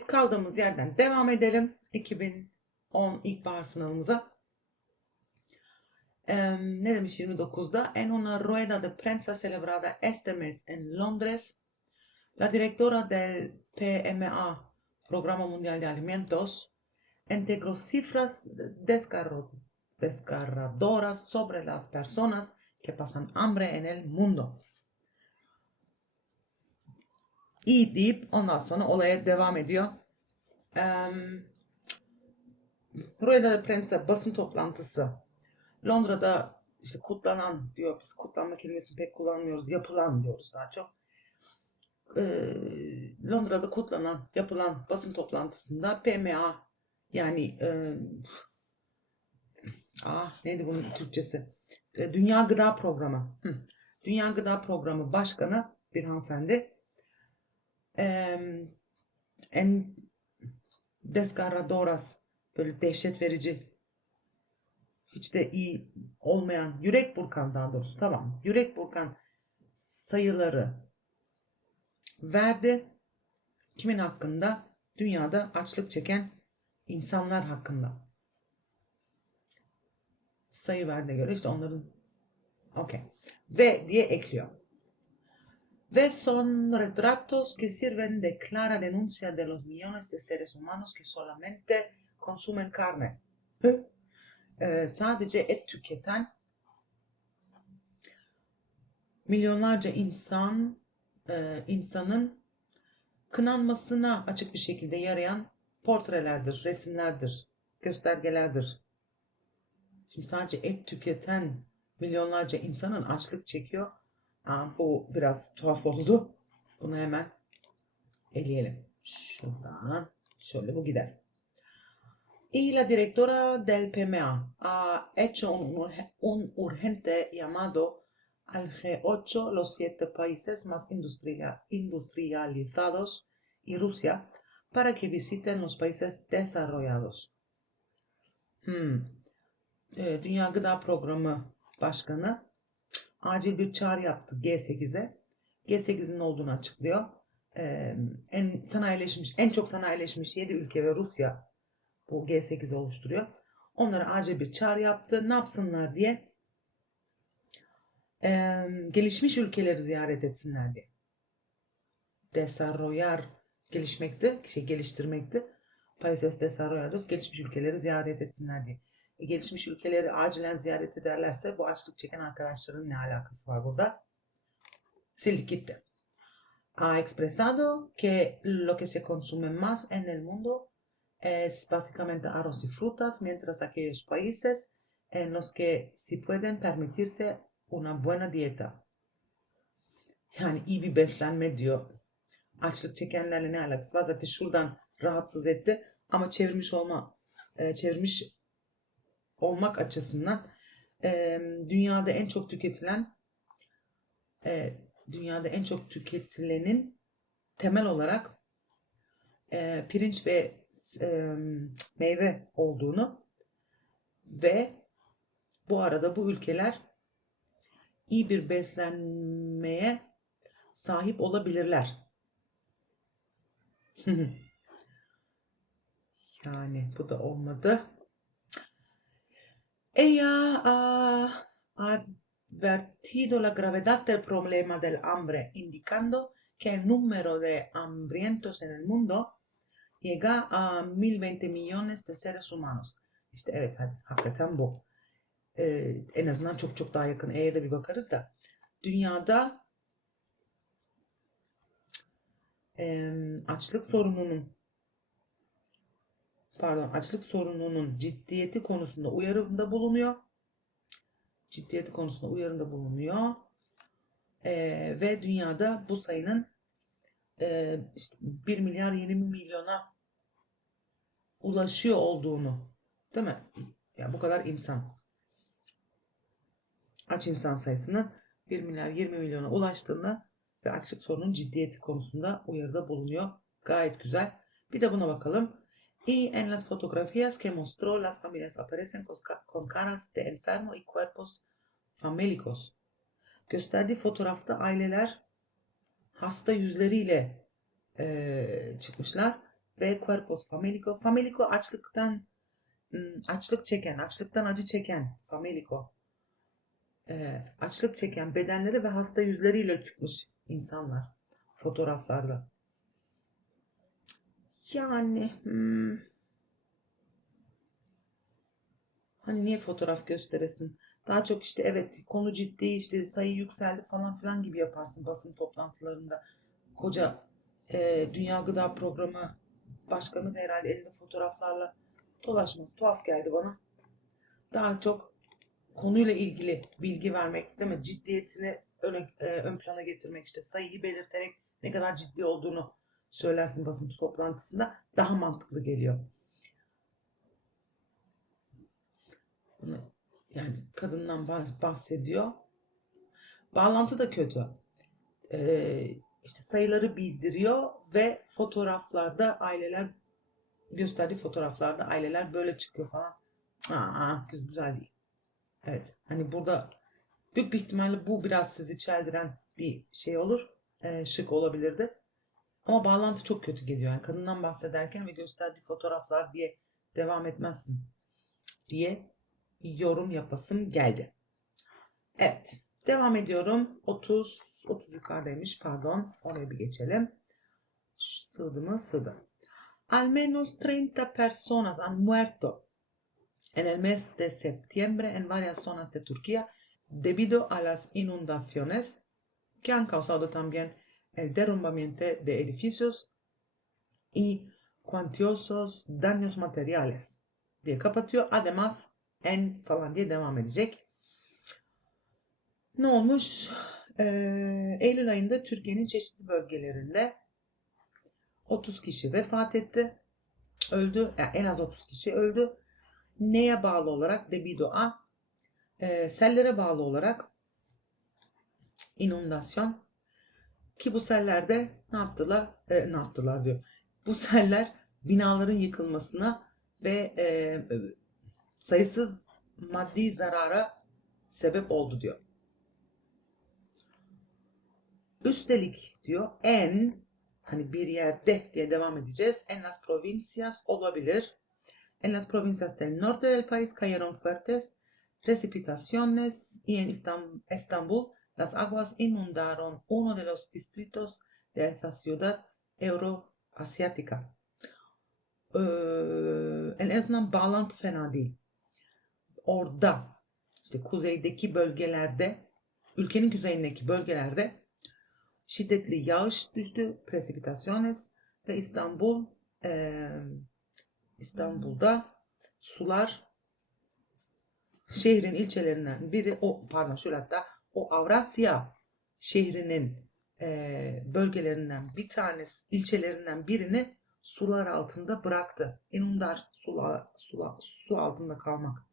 Evet kaldığımız yerden devam edelim. 2010 ilkbahar sınavımıza. Ee, ne demiş 29'da? En una rueda de prensa celebrada este mes en Londres, la directora del PMA, Programa Mundial de Alimentos, integró cifras desgarradoras sobre las personas que pasan hambre en el mundo. İyi deyip ondan sonra olaya devam ediyor. Em, Rueda de basın toplantısı. Londra'da işte kutlanan diyor. Biz kutlanma kelimesini pek kullanmıyoruz. Yapılan diyoruz daha çok. Ee, Londra'da kutlanan, yapılan basın toplantısında PMA yani e, ah neydi bunun Türkçesi? E, Dünya Gıda Programı. Dünya Gıda Programı Başkanı bir hanımefendi. Em, en desgarradoras böyle dehşet verici hiç de iyi olmayan yürek burkan daha doğrusu tamam yürek burkan sayıları verdi. Kimin hakkında? Dünyada açlık çeken insanlar hakkında. Sayı verdiğine göre işte onların okey. Ve diye ekliyor. Ve son retratos que sirven de clara denuncia de los millones de seres humanos que solamente consumen carne. Ee, sadece et tüketen milyonlarca insan e, insanın kınanmasına açık bir şekilde yarayan portrelerdir, resimlerdir, göstergelerdir. Şimdi sadece et tüketen milyonlarca insanın açlık çekiyor. Y la directora del PMA ha hecho un, un urgente llamado al G8, los siete países más industria- industrializados y Rusia, para que visiten los países desarrollados. Hmm. Ee, Dünya Gıda Programı Başkanı acil bir çağrı yaptı G8'e. G8'in olduğunu açıklıyor. Ee, en sanayileşmiş, en çok sanayileşmiş 7 ülke ve Rusya bu G8'i oluşturuyor. Onlara acil bir çağrı yaptı. Ne yapsınlar diye Ee, gelişmiş ülkeleri ziyaret etsinler diye. Desarrollar gelişmekti, şey geliştirmekti. Países desarrollados gelişmiş ülkeleri ziyaret etsinler diye. Gelişmiş ülkeleri acilen ziyaret ederlerse bu açlık çeken arkadaşların ne alakası var burada? Sildik gitti. Ha expresado que lo que se consume más en el mundo es básicamente arroz y frutas, mientras aquellos países en los que si pueden permitirse una buena dieta. Yani iyi bir beslenme diyor. Açlık çekenlerle ne alakası var? Zaten şuradan rahatsız etti. Ama çevirmiş olma, e, çevirmiş olmak açısından e, dünyada en çok tüketilen e, dünyada en çok tüketilenin temel olarak e, pirinç ve e, meyve olduğunu ve bu arada bu ülkeler iyi bir beslenmeye sahip olabilirler. yani bu da olmadı. Ella ha advertido la gravedad del problema del hambre, indicando que el número de hambrientos en el mundo llega a 1020 millones de seres humanos. İşte evet hakikaten bu. Ee, en azından çok çok daha yakın E'ye de bir bakarız pardon açlık sorununun ciddiyeti konusunda uyarımda bulunuyor. Ciddiyeti konusunda uyarımda bulunuyor. Ee, ve dünyada bu sayının e, işte 1 milyar 20 milyona ulaşıyor olduğunu değil mi? Ya bu kadar insan. Aç insan sayısının 1 milyar 20 milyona ulaştığını ve açlık sorunun ciddiyeti konusunda uyarıda bulunuyor. Gayet güzel. Bir de buna bakalım. Y en las fotografías que mostró, las familias aparecen con ca- con caras de enfermo y cuerpos famélicos. Gösterdiği fotoğrafta aileler hasta yüzleriyle eee, çıkmışlar ve cuerpos famélico. Famélico açlıktan ım, açlık çeken, açlıktan acı çeken famélico. Ee, açlık çeken bedenleri ve hasta yüzleriyle çıkmış insanlar fotoğraflarda. Yani hmm, hani niye fotoğraf gösteresin? Daha çok işte evet konu ciddi işte sayı yükseldi falan filan gibi yaparsın basın toplantılarında. Koca e, Dünya Gıda Programı başkanı da herhalde elinde fotoğraflarla dolaşması tuhaf geldi bana. Daha çok konuyla ilgili bilgi vermek değil mi? Ciddiyetini öne, e, ön plana getirmek işte sayıyı belirterek ne kadar ciddi olduğunu söylersin basın toplantısında daha mantıklı geliyor. Yani kadından bah- bahsediyor. Bağlantı da kötü. Ee, işte sayıları bildiriyor ve fotoğraflarda aileler gösterdiği fotoğraflarda aileler böyle çıkıyor falan. Aa, gü- güzel değil. Evet. Hani burada büyük bir ihtimalle bu biraz sizi çeldiren bir şey olur. Ee, şık olabilirdi. Ama bağlantı çok kötü geliyor. Yani kadından bahsederken ve gösterdiği fotoğraflar diye devam etmezsin diye yorum yapasım geldi. Evet. Devam ediyorum. 30 30 yukarıdaymış. Pardon. Oraya bir geçelim. Ş- Sığdı mı? Sığdı. Al menos 30 personas han muerto en el mes de septiembre en varias zonas de Turquía debido a las inundaciones que han causado también el derrumbamiento de edificios y cuantiosos daños materiales diye kapatıyor. Además en falan diye devam edecek. Ne olmuş? Ee, Eylül ayında Türkiye'nin çeşitli bölgelerinde 30 kişi vefat etti. Öldü. Yani en az 30 kişi öldü. Neye bağlı olarak? Debido a e, sellere bağlı olarak inundasyon ki bu sellerde ne yaptılar? E, ne yaptılar diyor. Bu seller binaların yıkılmasına ve e, sayısız maddi zarara sebep oldu diyor. Üstelik diyor en hani bir yerde diye devam edeceğiz. En las provincias olabilir. En las provincias del norte del país cayeron fuertes precipitaciones y en Estambul las aguas inundaron uno de los distritos de esta ciudad euroasiática. Ee, en azından bağlantı fena değil. Orada işte kuzeydeki bölgelerde ülkenin kuzeyindeki bölgelerde şiddetli yağış düştü. Precipitaciones ve İstanbul eee, İstanbul'da sular şehrin ilçelerinden biri o pardon hatta o Avrasya şehrinin eee, bölgelerinden bir tanesi ilçelerinden birini sular altında bıraktı. İnundar sula, sula, su altında kalmak.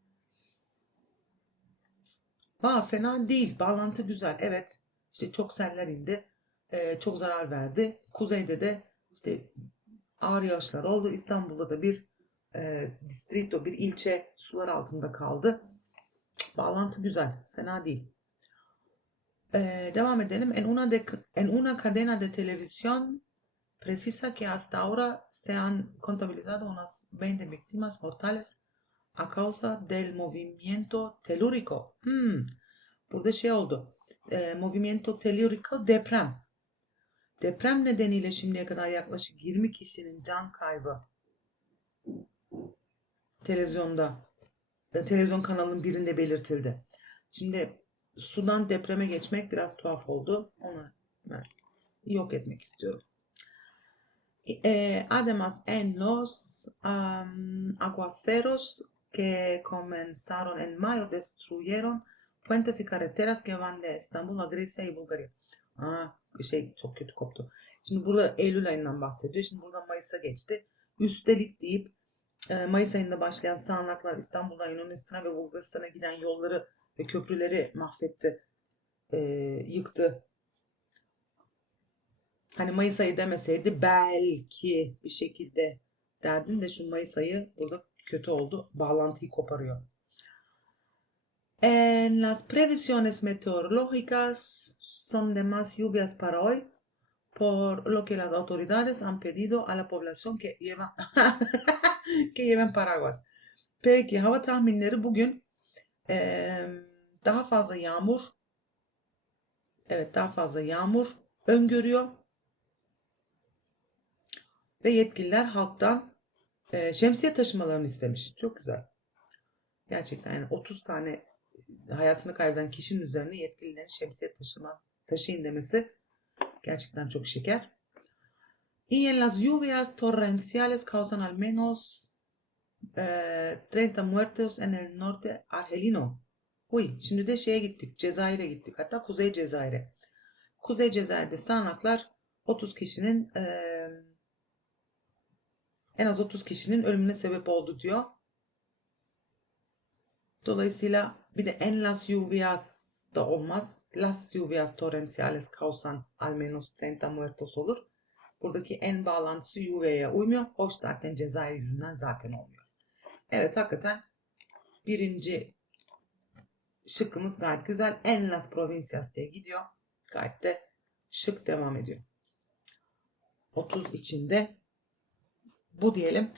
Aa, fena değil. Bağlantı güzel. Evet. İşte çok seller indi. Ee, çok zarar verdi. Kuzeyde de işte ağır yağışlar oldu. İstanbul'da da bir e, distrito, bir ilçe sular altında kaldı. Bağlantı güzel. Fena değil. Ee, devam edelim. En una, de, en una cadena de televisión precisa que hasta ahora se han contabilizado unas 20 víctimas mortales a causa del movimiento telúrico. Hmm. Burada şey oldu. E, movimiento telúrico deprem. Deprem nedeniyle şimdiye kadar yaklaşık 20 kişinin can kaybı televizyonda e, televizyon kanalının birinde belirtildi. Şimdi sudan depreme geçmek biraz tuhaf oldu. Onu ben yok etmek istiyorum. Eh, además, en los am, aguaceros que comenzaron en mayo destruyeron puentes y carreteras que van de İstanbul a Grecia y Bulgaria. Aa, şey çok kötü koptu. Şimdi burada Eylül ayından bahsediyor. Şimdi buradan Mayıs'a geçti. Üstelik deyip e, Mayıs ayında başlayan sağanaklar İstanbul'dan Yunanistan'a ve Bulgaristan'a giden yolları ve köprüleri mahvetti. E, yıktı. Hani Mayıs ayı demeseydi belki bir şekilde derdin de şu Mayıs ayı burada kötü oldu. Bağlantıyı koparıyor. En las previsiones meteorológicas son de más lluvias para hoy, por lo que las autoridades han pedido a la población que lleva que lleven paraguas. Peki hava tahminleri bugün eee, daha fazla yağmur evet daha fazla yağmur öngörüyor ve yetkililer halktan eee, şemsiye taşımalarını istemiş. Çok güzel. Gerçekten yani 30 tane hayatını kaybeden kişinin üzerine yetkililerin şemsiye taşıma taşıyın demesi gerçekten çok şeker. Y en las lluvias torrenciales causan al menos eh, 30 muertos en el norte argelino. Uy, şimdi de şeye gittik. Cezayir'e gittik. Hatta Kuzey Cezayir'e. Kuzey Cezayir'de sağanaklar 30 kişinin eh, en az 30 kişinin ölümüne sebep oldu diyor. Dolayısıyla bir de en las lluvias da olmaz. Las lluvias torrenciales causan al menos 30 muertos olur. Buradaki en bağlantısı lluvia'ya uymuyor. Hoş zaten Cezayir yüzünden zaten olmuyor. Evet hakikaten birinci şıkkımız gayet güzel. En las provincias diye gidiyor. Gayet de şık devam ediyor. 30 içinde bu diyelim.